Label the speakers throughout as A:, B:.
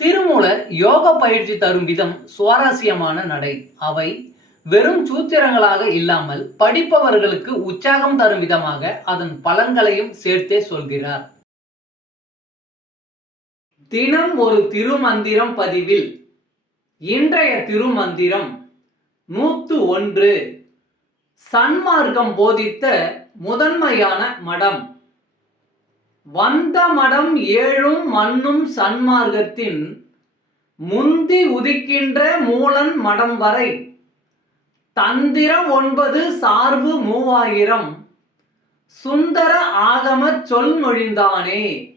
A: திருமூலர் யோக பயிற்சி தரும் விதம் சுவாரஸ்யமான நடை. அவை வெறும் சூத்திரங்களாக இல்லாமல் படிப்பவர்களுக்கு உற்சாகம் தரும் விதமாக அதன் பலன்களையும் சேர்த்தே சொல்கிறார். தினம் ஒரு திருமந்திரம் பதிவில் இன்றைய திருமந்திரம் நூத்து ஒன்று. சன்மார்க்கம் போதித்த முதன்மையான மடம். வந்த மடம் ஏழும் மண்ணும் சன்மார்க்கத்தின் முந்தி உதிக்கின்ற மூலன் மடம் வரை. தந்திரம் ஒன்பது சார்பு மூவாயிரம். சுந்தர ஆகமச் சொல்மொழிந்தானே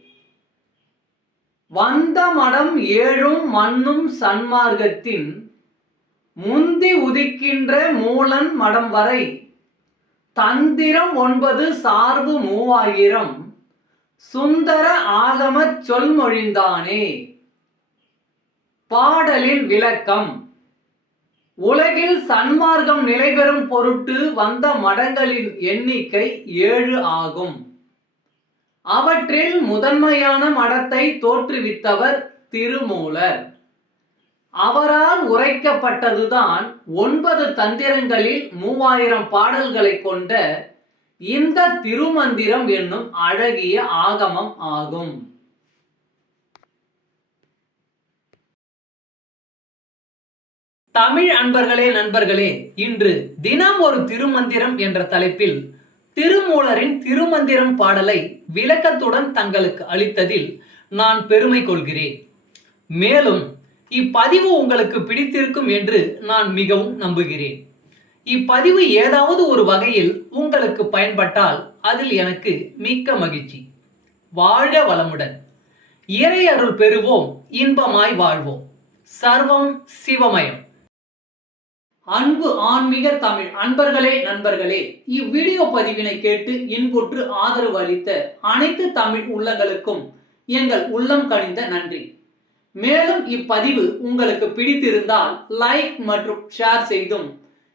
A: வந்த மடம் ஏழும் மண்ணும் சன்மார்க்கத்தின் முந்தி உதிக்கின்ற மூலன் மடம் வரை. தந்திரம் ஒன்பது சார்பு மூவாயிரம். சுந்தர ஆகமச் சொல்மொழிந்தானே. பாடலின் விளக்கம். உலகில் சன்மார்க்கம் நிலைபெறும் பொருட்டு வந்த மடங்களின் எண்ணிக்கை ஏழு ஆகும். அவற்றில் முதன்மையான மடத்தை தோற்றுவித்தவர் திருமூலர். அவரால் உரைக்கப்பட்டதுதான் ஒன்பது தந்திரங்களில் மூவாயிரம் பாடல்களை கொண்ட இந்த திருமந்திரம் என்னும் அழகிய ஆகமம் ஆகும். தமிழ் அன்பர்களே நண்பர்களே இன்று தினம் ஒரு திருமந்திரம் என்ற தலைப்பில் திருமூலரின் திருமந்திரம் பாடலை விளக்கத்துடன் தங்களுக்கு அளித்ததில் நான் பெருமை கொள்கிறேன். மேலும் இப்பதிவு உங்களுக்கு பிடித்திருக்கும் என்று நான் மிகவும் நம்புகிறேன். இப்பதிவு ஏதாவது ஒரு வகையில் உங்களுக்கு பயன்பட்டால் அதில் எனக்கு மிக்க மகிழ்ச்சி. வாழ வளமுடன். இறை அருள் பெறுவோம் இன்பமாய் வாழ்வோம். சர்வம் சிவமயம். அன்பு ஆன்மீக தமிழ் அன்பர்களே நண்பர்களே இவ்வீடியோ பதிவினை கேட்டு இன்புற்று ஆதரவு அளித்த அனைத்து தமிழ் உள்ளங்களுக்கும் எங்கள் உள்ளம் கணிந்த நன்றி. மேலும் இப்பதிவு உங்களுக்கு பிடித்திருந்தால் லைக் மற்றும் ஷேர் செய்தும்